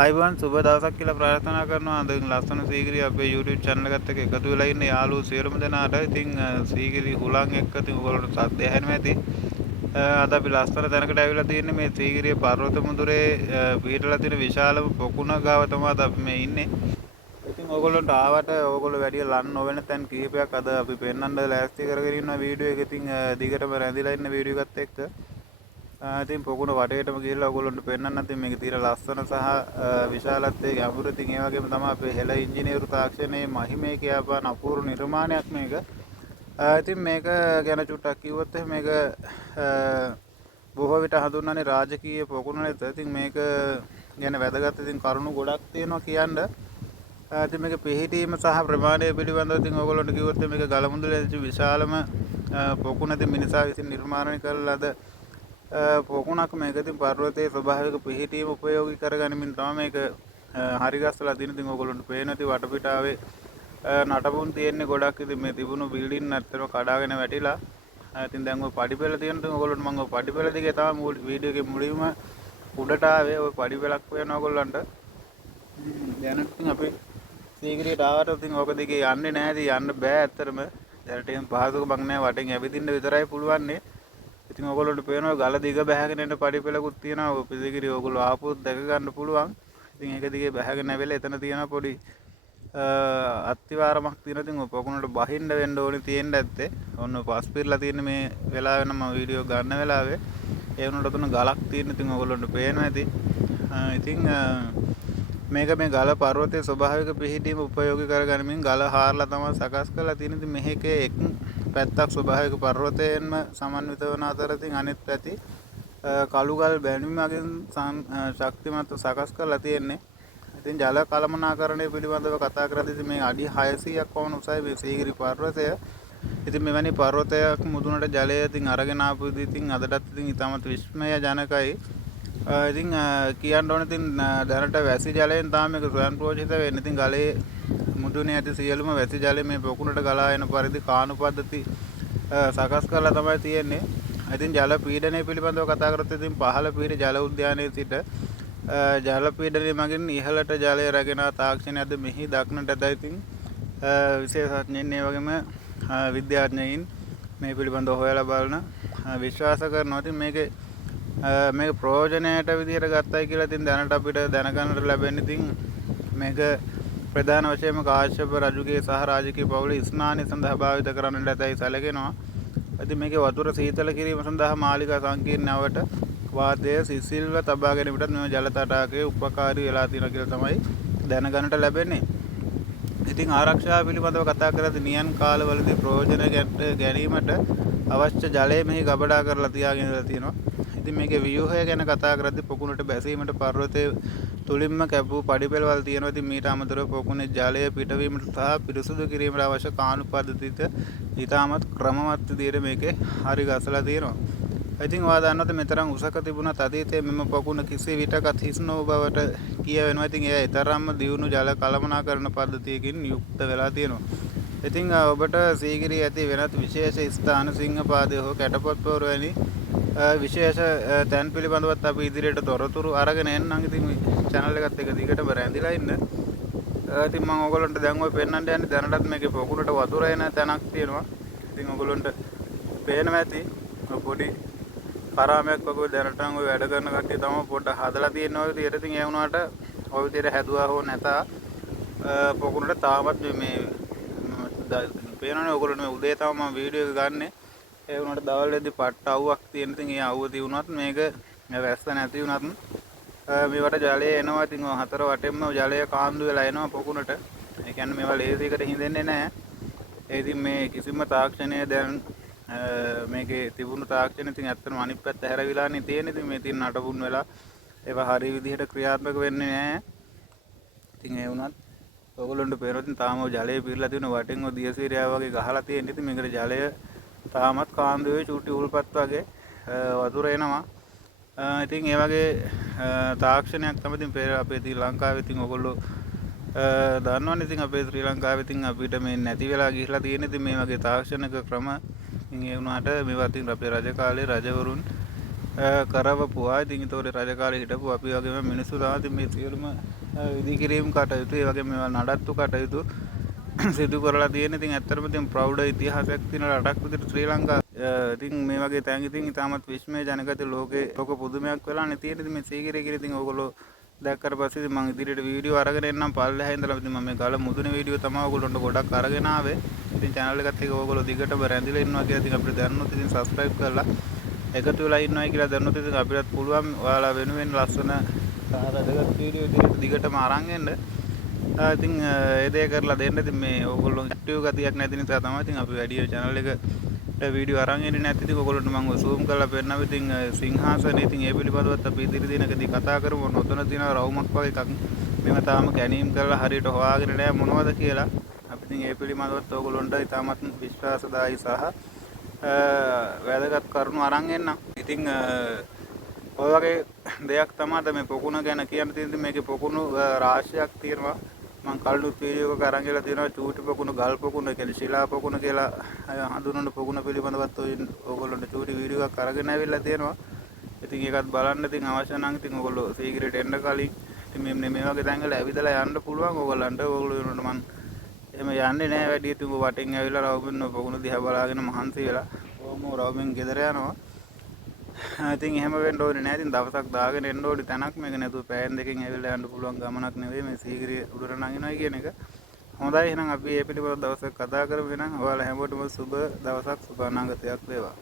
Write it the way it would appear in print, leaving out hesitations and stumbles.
ආයිබෝන් සුබ දවසක් කියලා ප්‍රාර්ථනා කරනවා. අද ලස්සන සීගිරි අපේ YouTube channel එකත් එක්ක එකතු වෙලා ඉන්න යාළුවෝ සියලුම දෙනාට. ඉතින් සීගිරි හුලං එක්ක ඉතින් ඔයගොල්ලන්ට සද්ද ඇහෙනවා ඇති. අද අපි ලස්සන තැනකට ඇවිල්ලා තියෙන්නේ මේ සීගිරිය පර්වත මුදුරේ පිහිටලා තියෙන විශාලම පොකුණ ගාව තමයි අද අපි මේ ඉන්නේ. ඉතින් ඔයගොල්ලන්ට ආවට ඔයගොල්ලෝ වැඩි ලන් නොවන තැන් කිහිපයක් අද අපි පෙන්වන්න ලෑස්ති කරගෙන ඉන්න වීඩියෝ එක. ඉතින් දිගටම රැඳිලා ඉන්න වීඩියෝ එකත් එක්ක ඉතින් පොකුණ වටේටම ගිහිල්ලා ඔයගොල්ලන්ට පෙන්වන්න. ඉතින් මේකේ තියෙන ලස්සන සහ විශාලත්වයේ ගැඹුර. ඉතින් ඒ වගේම තමයි අපේ හෙළ ඉංජිනේරු තාක්ෂණයේ මහිමේ කියාපාන අපූර්ව නිර්මාණයක් මේක. ඉතින් මේක ගැන චුට්ටක් කිව්වොත් මේක බොහෝ විට හඳුන්වන්නේ රාජකීය පොකුණට. ඉතින් මේක ගැන වැදගත් ඉතින් කරුණු ගොඩක් තියෙනවා කියන්න. ඉතින් මේක පිහිටීම සහ ප්‍රමාණය පිළිබඳව ඉතින් ඔයගොල්ලන්ට කිව්වොත් මේක ගලමුදුලේ විශාලම පොකුණ ඉතින් මිනිසා විසින් නිර්මාණය කළ ලද පොකුණක් මේක. ඉතින් පර්වතයේ ස්වභාවික පිහිටීම උපයෝගී කරගනිමින් තමයි මේක හරි ගස්සලා තියෙන. ඉතින් ඔයගොල්ලන්ට පේන ඉතින් වටපිටාවේ නටබුන් තියෙන්නේ ගොඩක්. ඉතින් මේ තිබුණු බිල්ඩින් නැත්තරම කඩාගෙන වැටිලා. ඉතින් දැන් ඔය පඩිපෙළ තියෙන ඉතින් ඔයගොල්ලන්ට මම ඔය පඩිපෙළ දිගේ තමයි වීඩියෝ එකේ මුලින්ම උඩට ආවේ. ඔය පඩිපෙළක් වෙනවා ඔයගොල්ලන්ට. දැන් ඉතින් අපි සීගිරියට ආවට ඉතින් ඕක දිගේ යන්නේ නැහැ. ඉතින් යන්න බෑ ඇත්තටම. දැනට එහෙම පහසුකමක් නැහැ. වටෙන් ඇවිදින්න විතරයි පුළුවන්නේ. ඉතින් ඔයගොල්ලන්ට පේනවා ගල දිග බැහැගෙන එන පඩිපෙළකුත් තියෙනවා. ඔය පිළිගිරි ඔයගොල්ලෝ ආපුවොත් දැක ගන්න පුළුවන්. ඉතින් ඒක දිගේ බැහැගෙන ඇවිල්ලා එතන තියෙන පොඩි අත්තිවාරමක් තියෙනවා. ඉතින් ඔය පොකුණට බහින්න වෙන්න ඕනේ තියෙන්න ඇත්තේ. ඔන්න පස් පිරලා තියෙන මේ වෙලාවේ නම් මම වීඩියෝ ගන්න වෙලාවේ ඒ වුණාට උතන ගලක් තියෙන. ඉතින් ඔයගොල්ලන්ට පේනවා ඇති. ඉතින් මේක මේ ගල පර්වතයේ ස්වභාවික පිහිටීම උපයෝගී කරගනිමින් ගල හාරලා තමයි සකස් කරලා තියෙන. ඉතින් මේකේ එක් පැත්තක් ස්වභාවික පර්වතයෙන්ම සමන්විත වන අතර ඉතින් අනිත් පැති කළු ගල් බැඳීමකින් ශක්තිමත් සකස් කරලා තියෙන්නේ. ඉතින් ජල කළමනාකරණය පිළිබඳව කතා කරද්දී මේ අඩි 600ක් වුණ උසයි මේ සීගිරි පර්වතය. ඉතින් මෙවැනි පර්වතයක් මුදුනට ජලය ඉතින් අරගෙන ආපු ඉතින් අදටත් ඉතින් ඉතාමත් විස්මය ජනකයි. ඉතින් කියන්න ඕනේ ඉතින් දැනට වැසි ජලයෙන් තමයි මේක ස්වයං පෝෂිත වෙන්නේ. ඉතින් ගලේ මුදුනේ ඇති සියලුම වැසි ජලය මේ පොකුණට ගලා එන පරිදි කාණු පද්ධති සකස් කරලා තමයි තියෙන්නේ. ඉතින් ජල පීඩනය පිළිබඳව කතා කරද්දී ඉතින් පහළ පිහිටි ජල උද්‍යානයේ සිට ජල පීඩනය මගින් ඉහළට ජලය රැගෙන තාක්ෂණයක්ද මෙහි දක්නට ඇත. ඉතින් විශේෂඥයින් ඒ වගේම විද්‍යාඥයින් මේ පිළිබඳව හොයලා බලන විශ්වාස කරනවා. ඉතින් මේක ප්‍රයෝජනයට විදිහට ගත්තයි කියලා ඉතින් දැනට අපිට දැනගන්නට ලැබෙන්නේ ඉතින් මේක ප්‍රධාන වශයෙන්ම කාශ්‍යප රජුගේ සහ රාජකීය පවුලේ ස්නානය සඳහා භාවිත කරන්නට ඇතැයි සැලකෙනවා. ඉතින් මේකේ වතුර සීතල කිරීම සඳහා මාලිකා සංකීර්ණවට වාතය සිසිල්ව තබා ගැනීමටත් මේ ජල තටාකයේ උපකාරී වෙලා තියෙනවා කියලා තමයි දැනගන්නට ලැබෙන්නේ. ඉතින් ආරක්ෂාව පිළිබඳව කතා කරද්දී නියන් කාලවලදී ප්‍රයෝජන ගැනීමට අවශ්‍ය ජලය මෙහි ගබඩා කරලා තියාගෙන තියෙනවා. ඉතින් මේකේ ව්‍යුහය ගැන කතා කරද්දී පොකුණට බැසීමට පර්වතයේ තුලින්ම කැපූ පඩිපෙළවල් තියෙනවා. ඉතින් මීට අමතරව පොකුණේ ජලය පිටවීමට සහ පිරිසුදු කිරීමට අවශ්‍ය කාණු පද්ධතිත ඉතාමත් ක්‍රමවත් විදිහට මේකේ හරි ගසලා තියෙනවා. ඉතින් ඔයා දන්නවද මෙතරම් උසක තිබුණත් අතීතයේ මෙම පොකුණ කිසි විටකත් හිස් නොවූ බවට කියවෙනවා. ඉතින් එය ඊතරම්ම දියුණු ජල කළමනාකරණ පද්ධතියකින් යුක්ත වෙලා තියෙනවා. ඉතින් ඔබට සීගිරිය ඇති වෙනත් විශේෂ ස්ථාන සිංහපාදය හෝ කැටපොත්පොර වැනි විශේෂ තැන් පිළිබඳවත් අපි ඉදිරියට තොරතුරු අරගෙන එන්නම්. ඉතින් මේ channel එකත් එක දිගටම රැඳිලා ඉන්න. ඉතින් මම ඔයගොල්ලන්ට දැන් ඔය පෙන්නන්න යන්නේ දැනටත් මේකේ පොකුණට වතුර එන තැනක් තියෙනවා. ඉතින් ඔයගොල්ලන්ට පේනවා ඇති පොඩි කරාමයක් වගේ දැනටම ඔය වැඩ කරන කට්ටිය තමයි පොඩ්ඩක් හදලා තියෙනවා. ඔය විදිහට ඉතින් ඒ වුණාට ඔය විදිහට හැදුවා හෝ නැතා පොකුණට තාමත් මේ පේනවනේ ඔයගොල්ලෝ මේ උදේ තමයි මම වීඩියෝ එක ගන්නෙ. ඒ වුණාට දවල් වෙද්දි පට්ට අවුවක් තියෙන. ඉතින් ඒ අවුව තියුණත් මේක වැස්ස නැති වුණත් මේවට ජලය එනවා. ඉතින් ඔය හතර වටෙන්ම ජලය කාන්දු වෙලා එනවා පොකුණට. ඒ කියන්නේ මේවා ලේසියකට හිඳෙන්නේ නැහැ. ඒ ඉතින් මේ කිසිම තාක්ෂණය දැන් මේකේ තිබුණු තාක්ෂණ ඉතින් ඇත්තටම අනිත් පැත්ත හැරවිලානේ තියෙන්නේ. ඉතින් මේ තියෙන නටබුන් වෙලා ඒවා හරිය විදිහට ක්‍රියාත්මක වෙන්නේ නැහැ. ඉතින් ඒ වුණත් ඔයගොල්ලන්ට පේනවා ඉතින් තාම ජලය පිරලා තියෙන වටින් ඔය දියසීරියා වගේ ගහලා තියෙන. ඉතින් මේකට ජලය තාමත් කාන්දු වෙයි චූටි උල්පත් වගේ වතුර එනවා. ඉතින් ඒ වගේ තාක්ෂණයක් තමයි ඉතින් අපේ ශ්‍රී ලංකාවේ ඉතින් ඔයගොල්ලෝ දන්නවනේ. ඉතින් අපේ ශ්‍රී ලංකාවේ ඉතින් අපිට මේ නැති වෙලා ගිහිලා තියෙන ඉතින් මේ වගේ තාක්ෂණික ක්‍රම. ඉතින් ඒ වුණාට මේවා ඉතින් අපේ රජ කාලේ රජවරුන් කරවපුවා. ඉතින් ඒතකොට රජ කාලේ හිටපු අපි වගේම මිනිස්සු තමයි මේ සියලුම ඉදිකිරීම් කටයුතු ඒ වගේ මේවා නඩත්තු කටයුතු සිදු කරලා තියෙන. ඉතින් ඇත්තටම ඉතින් ප්‍රෞඩ ඉතිහාසයක් තියෙන රටක් විදිහට ශ්‍රී ලංකාව. ඉතින් මේ වගේ තැන් ඉතින් ඉතාමත් විස්මයජනක ලෝකේ ලෝක පුදුමයක් වෙලානේ තියෙන. ඉතින් මේ සීගිරිය කියලා ඉතින් ඕගොල්ලෝ දැක්කට පස්සේ ඉතින් මම ඉදිරියට වීඩියෝ අරගෙන එන්නම් පල්ලෙහා ඉඳලා. ඉතින් මම මේ ගල මුදුනේ වීඩියෝ තමයි ඕගොල්ලන්ට ගොඩක් අරගෙන ආවේ. ඉතින් channel එකත් එක්ක ඕගොල්ලෝ දිගටම රැඳිලා ඉන්නවා කියලා ඉතින් අපිට දැනුනොත් ඉතින් subscribe කරලා එකතු වෙලා ඉන්නවයි කියලා දැනුනොත් ඉතින් අපිටත් පුළුවන් ඔයාලා වෙනුවෙන් ලස්සන සාරදගත් වීඩියෝ ඉදිරියට දිගටම අරන් එන්න. ඉතින් ඒ දේ කරලා දෙන්න. ඉතින් මේ ඕගොල්ලෝ ඇක්ටිව් ගතියක් නැති නිසා තමයි ඉතින් අපි වැඩි channel එකට වීඩියෝ අරන් එන්නේ නැති. ඉතින් ඕගොල්ලන්ට මම zoom කරලා පෙන්නනවා. ඉතින් සිංහාසනේ ඉතින් ඒ පිළිබඳවත් අපි ඉදිරි දිනකදී කතා කරමු. ඔතන තියෙන රවුමක් වගේ එකක් මේව තාම කැණීම් කරලා හරියට හොයාගෙන නැහැ මොනවද කියලා. අපි ඉතින් ඒ පිළිබඳවත් ඕගොල්ලන්ට ඉතාමත් විශ්වාසදායී සහ වැදගත් කරුණු අරන් එන්නම්. ඉතින් ඔය වගේ දෙයක් තමයි මේ පොකුණ ගැන කියන්න තියෙන්නේ. මේකේ පොකුණු රාශියක් තියෙනවා. මම කලින් වීඩියෝ එකක අරන් ගිහලා තියෙනවා චූටි පොකුණු, ගල් පොකුණු, ඒ කියන්නේ ශිලා පොකුණු කියලා හඳුන්වන පොකුණ පිළිබඳවත් ඔයගොල්ලන්ට චූටි වීඩියෝ එකක් අරගෙන ආවිල්ලා තියෙනවා. ඉතින් ඒකත් බලන්න. ඉතින් අවශ්‍ය නම් ඉතින් ඔයගොල්ලෝ සීග්‍රේට එන්න කලින් ඉතින් මේ වගේ තැන් වල ඇවිදලා යන්න පුළුවන් ඔයගොල්ලන්ට. ඔයගොල්ලෝ වෙනකොට මම එහෙම යන්නේ නැහැ වැඩි. ඉතින් වටින් ඇවිල්ලා රවුමින් පොකුණු දිහා බලාගෙන මහන්සි වෙලා කොහොම රවුමින් ගෙදර යනවා. ඉතින් එහෙම වෙන්න ඕනේ නැහැ. ඉතින් දවසක් දාගෙන එන්න ඕනේ තැනක් මේක නැතුව පෑන් දෙකකින් ඇවිල්ලා යන්න පුළුවන් ගමනක් නෙවෙයි මේ සීගිරිය උඩට නගිනවා කියන එක. හොඳයි එහෙනම් අපි මේ පිළිබඳව දවසක් කතා කරමු. එහෙනම් ඔයාලා හැමෝටම සුබ දවසක් සුබ අනාගතයක් වේවා.